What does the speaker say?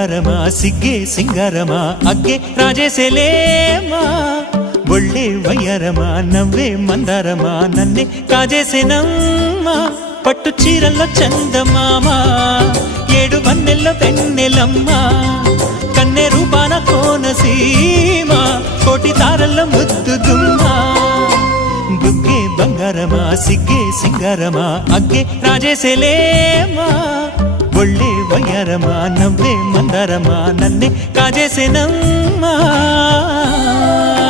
బంగారమా సిగ్గే సింగారమా అగ్గే రాజేసేలేమా ఒళ్ళే వయ్యారమా నవ్వే మందారమా నన్నే కాజేసేనమ్మా పట్టు చీరల్లో చందమామా ఏడు వన్నెల్లో వెన్నెలమ్మా కన్నె రూపాన కోనసీమ కోటి తారల్లో ముద్దుగుమ్మా బుగ్గే బంగారమా సిగ్గే సింగారమా అగ్గే రాజేసేలేమా ఒళ్ళే వయ్యారమా నవ్వే మందారమా నన్నే కాజేసేనమ్మా